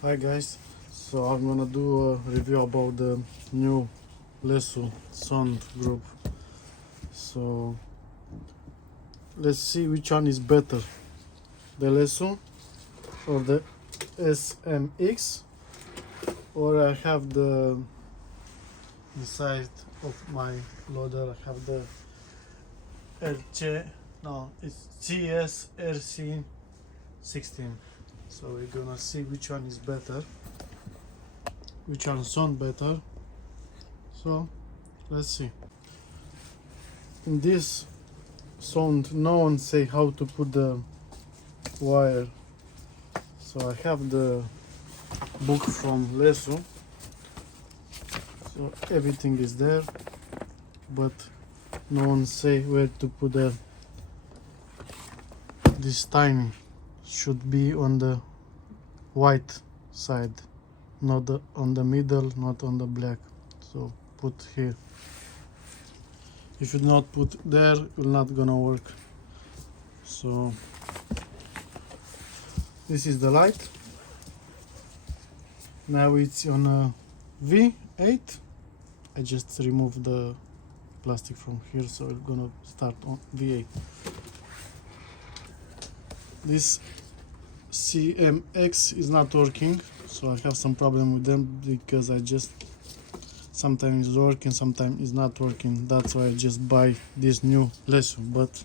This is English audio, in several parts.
Hi guys, so I'm gonna do a review about the new lesu sound group. So let's see which one is better, the lesu or the SMX, or I have the inside of my loader I have the it's CS-RC16. So we're gonna see which one is better, which one sound better. So let's see. In this sound no one say how to put the wire, so I have the book from lesu, so everything is there, but no one say where to put this tiny should be on the white side, not on the middle, not on the black. So put here. If you not put there, it will not gonna work. So this is the light. Now it's on a V8. I just removed the plastic from here, so it's gonna start on V8. This SMX is not working, so I have some problem with them because I just sometimes it's working, sometimes it's not working. That's why I just buy this new lesu, but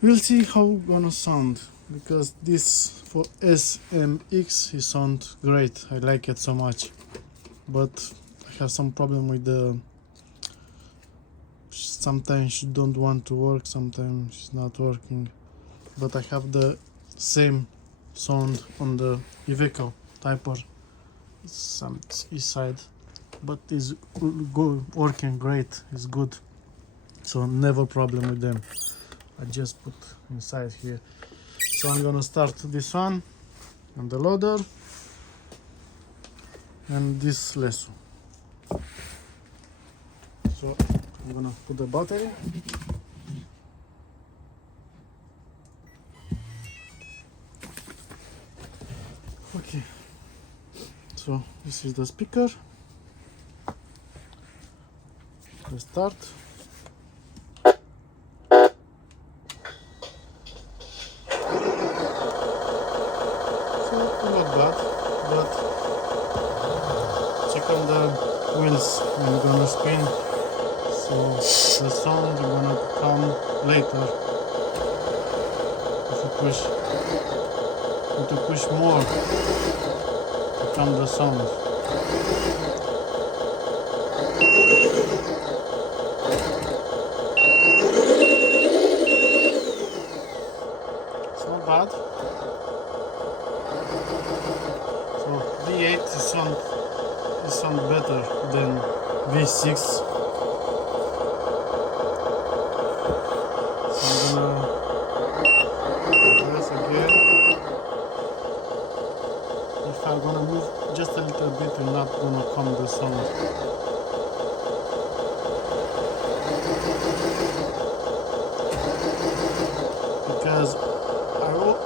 we'll see how it's gonna sound, because this for SMX it sounds great. I like it so much, but I have some problem with the sometimes it don't want to work, sometimes it's not working. But I have the same sound on the Iveco Typer, some east side, but it's good, working great, it's good, so never problem with them. I just put inside here. So I'm gonna start this one and the loader and this lesu. So I'm gonna put the battery. Okay, so this is the speaker. Let's start. So not bad, but check on the wheels when you're gonna spin. So the sound is gonna come later. If you push, you need to push more to come the sound. It's not bad. So V8 sound better than V6. So I'm gonna press again. If I'm gonna move just a little bit, you're not gonna come the sound. Because I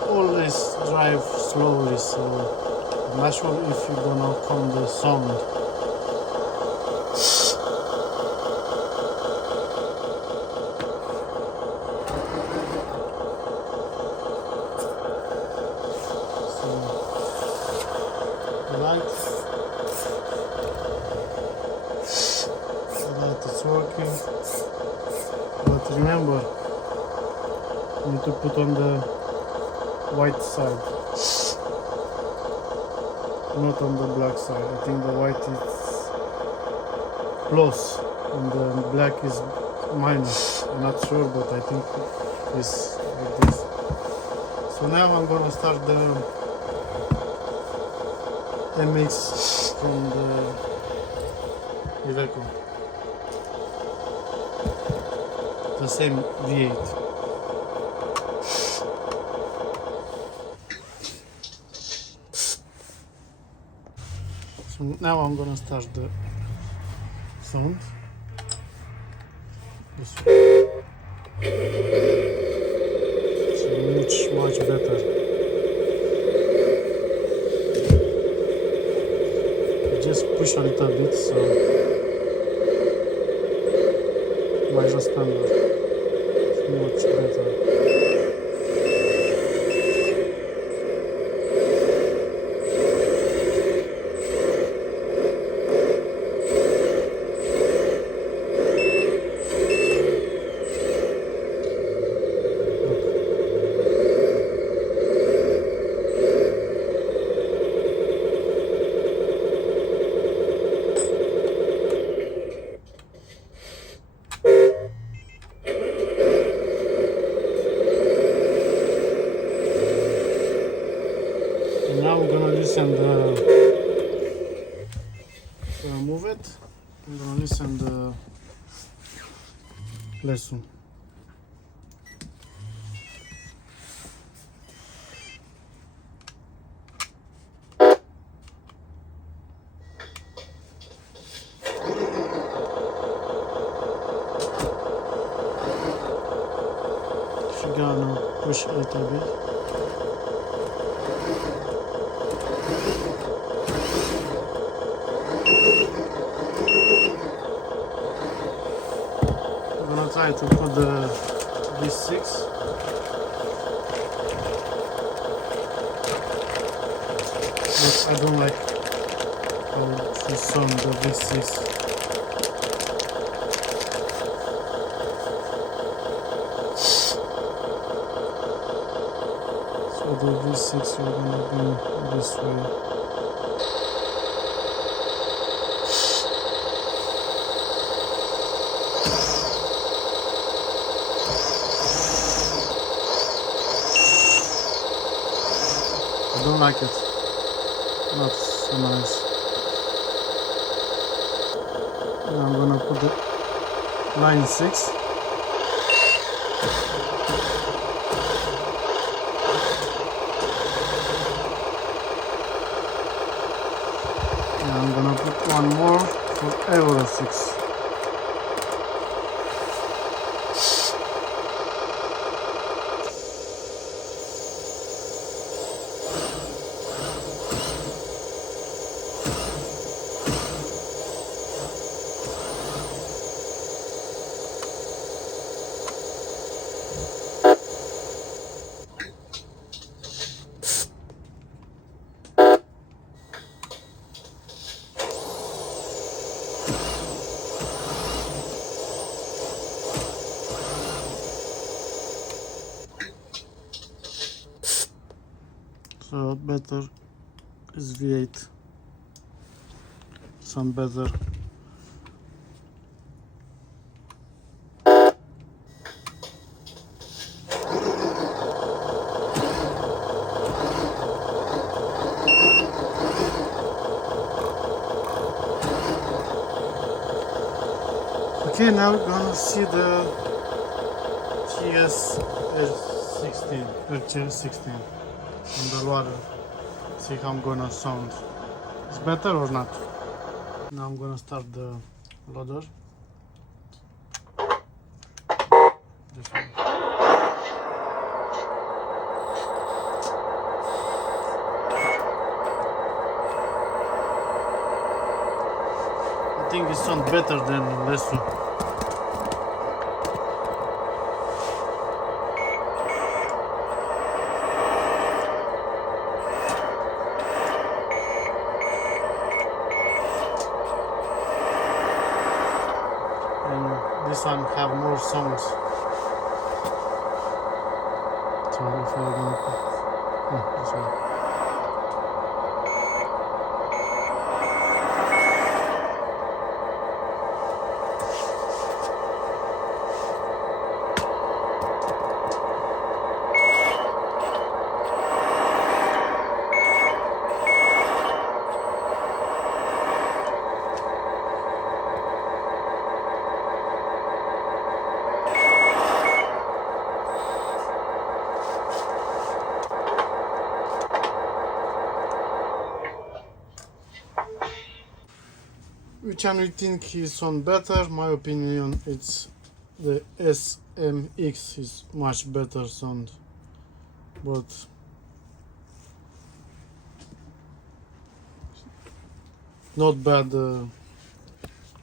always drive slowly, so I'm not sure if you're gonna come the sound. So the light is working, but remember, you need to put on the white side, not on the black side. I think the white is plus and the black is minus. I'm not sure, but I think it's like this. So now I'm gonna start the MX from the Iveco, the same V8. So now I'm gonna start the sound. This it's much better. just push a little bit, so mais a standard. It's much better. Now I'm gonna listen to move it. I'm gonna listen the lesu. If you're gonna push a little bit. I'm gonna try to put the V6. But I don't like how she sound the V6. So the V6 are gonna be this way. I don't like it. Not so nice. Now I'm gonna put the line 6. And I'm gonna put one more for Euro 6. So better is V8. Some better. Okay, now we're gonna see the CS-16 on the water. See how I'm gonna sound. It's better or not? Now I'm gonna start the loader. This one. I think it sounds better than lesu. This one have more songs. So if I'm gonna put this one. Which one you think is sound better? My opinion, it's the SMX is much better sound, but not bad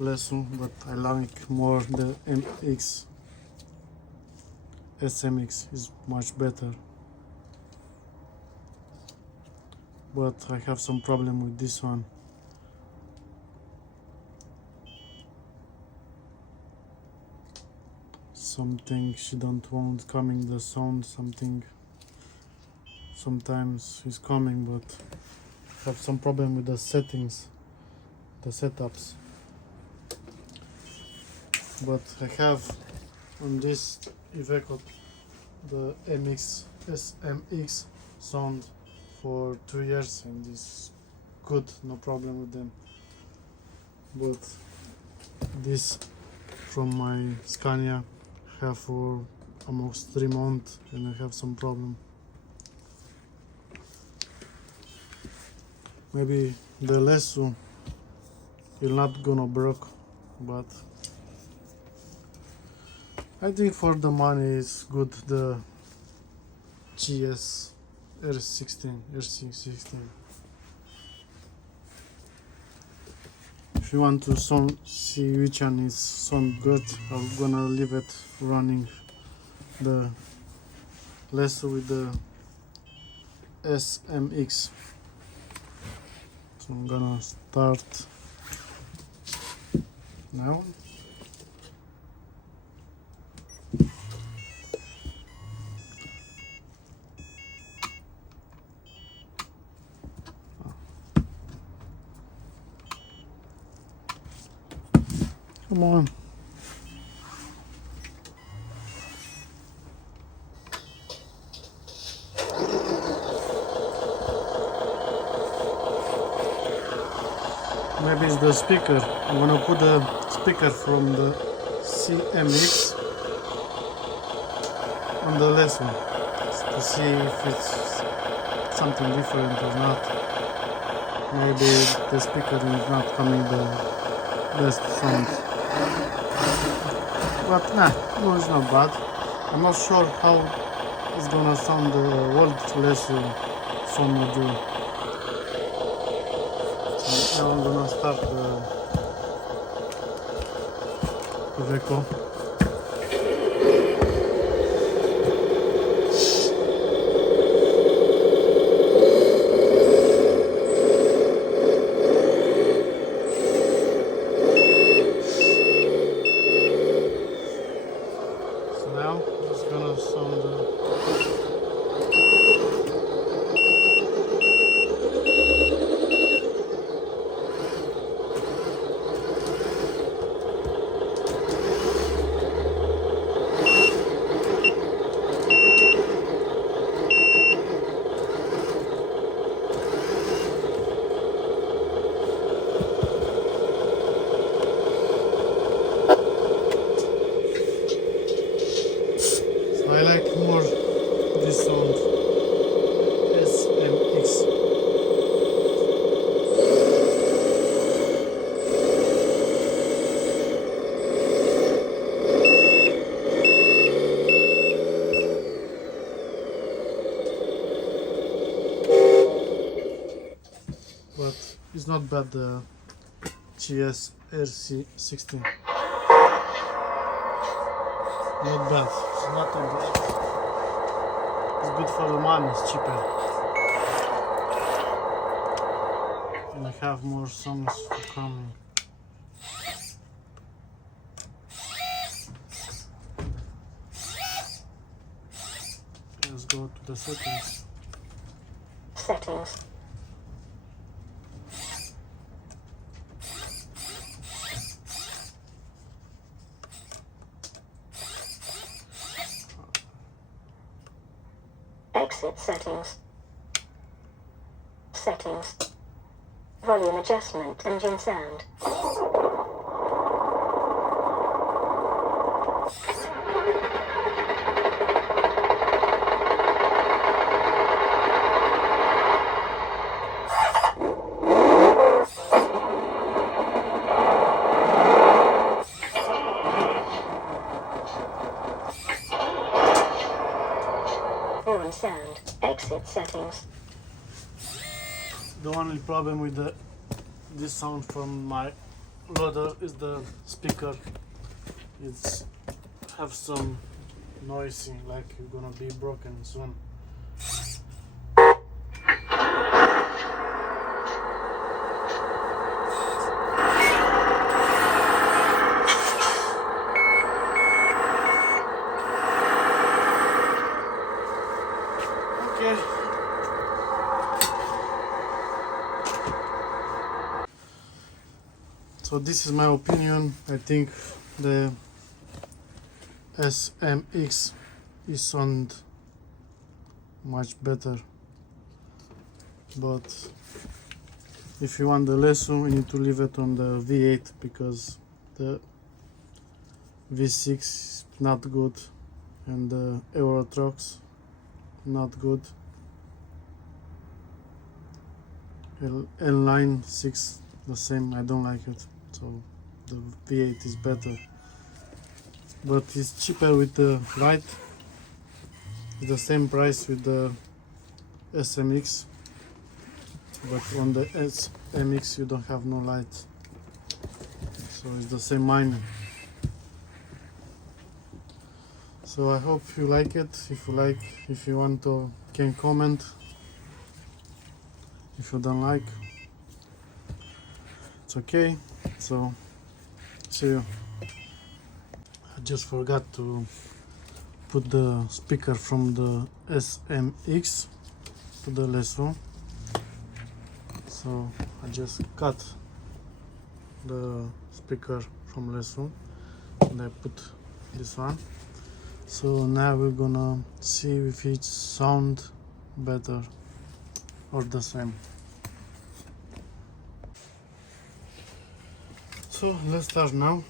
lesu, but I like more the MX. SMX is much better, but I have some problem with this one. Something she don't want coming the sound, something sometimes is coming, but I have some problem with the settings, the setups. But I have on this Iveco the SMX sound for 2 years and it's good, no problem with them. But this from my Scania have for almost 3 months and I have some problem. Maybe the lesu is not gonna break, but I think for the money it's good, the CS-RC16. If you want to see which one is sound good, I'm gonna leave it running the lesu with the SMX. So I'm gonna start now. Come on. Maybe it's the speaker. I'm gonna put the speaker from the CMX on the lesson to see if it's something different or not. Maybe the speaker is not coming the best sound. But nah, no, it's not bad. I'm not sure how it's gonna sound the old lesu sound module. So now I'm gonna start the Iveco. Now it's gonna sound so I like more this sound SMX. But it's not bad, the CS-RC16. Not bad, it's not too bad. It's good for the money, it's cheaper. And I have more songs coming. Let's go to the settings. Settings. Exit settings. Settings. Volume adjustment, engine sound. Horn sound. Exit settings. The only problem with this sound from my loader is the speaker. It's have some noisy, like you're gonna be broken soon. Okay. So this is my opinion. I think the SMX is sound much better, but if you want the lesu, you need to leave it on the V8 because the V6 is not good and the Euro trucks not good. L9 6 the same, I don't like it, so the V8 is better, but it's cheaper with the light. It's the same price with the SMX, but on the SMX you don't have no light, so it's the same miner. So I hope you like it. If you like, if you want to, can comment. If you don't like, it's okay. So see you. I just forgot to put the speaker from the SMX to the lesu, so I just cut the speaker from lesu and I put this one. So now we're gonna see if it sound better or the same. So let's start now.